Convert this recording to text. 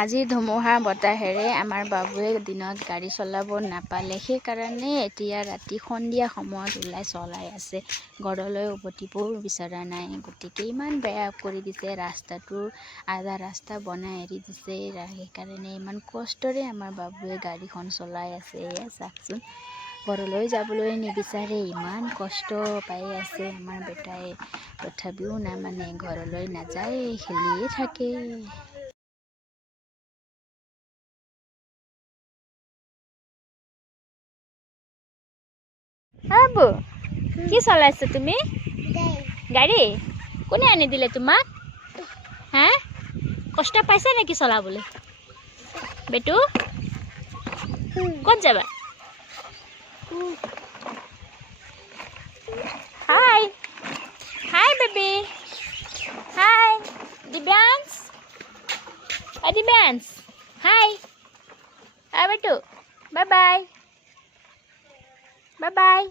আজি ধুমুহা বতাহেৰে আমাৰ বাবুৱে দিনত গাড়ী চলাব নাপালে, সেইকাৰণে এতিয়া ৰাতি সন্ধিয়া সময়ত চলাই আছে। ঘৰলৈ উভতিবও বিচৰা নাই, গতিকে ইমান বেয়া কৰি দিছে। ৰাস্তাটো আধা ৰাস্তা বনাই এৰি দিছে, সেইকাৰণে ইমান কষ্টৰে আমাৰ বাবুৱে গাড়ীখন চলাই আছে। এয়া চাওকচোন, ঘৰলৈ যাবলৈ নিবিচাৰে, ইমান কষ্ট পাই আছে আমাৰ বেটাই। তথাপিও মানে ঘৰলৈ নাযায়, খেলিয়ে থাকে। আবু, কি চলাইছ তুমি? গাড়ী? কোনে আনি দিলে তোমাক? হা, কষ্ট পাইছা নেকি চলাবলৈ? বেটু, ক'ত যাবা? হাই হাই বেবি, হাই দিব্যাংশ, দিব্যাংশ, হাই। বেটু, বাই বাই, বাই বাই।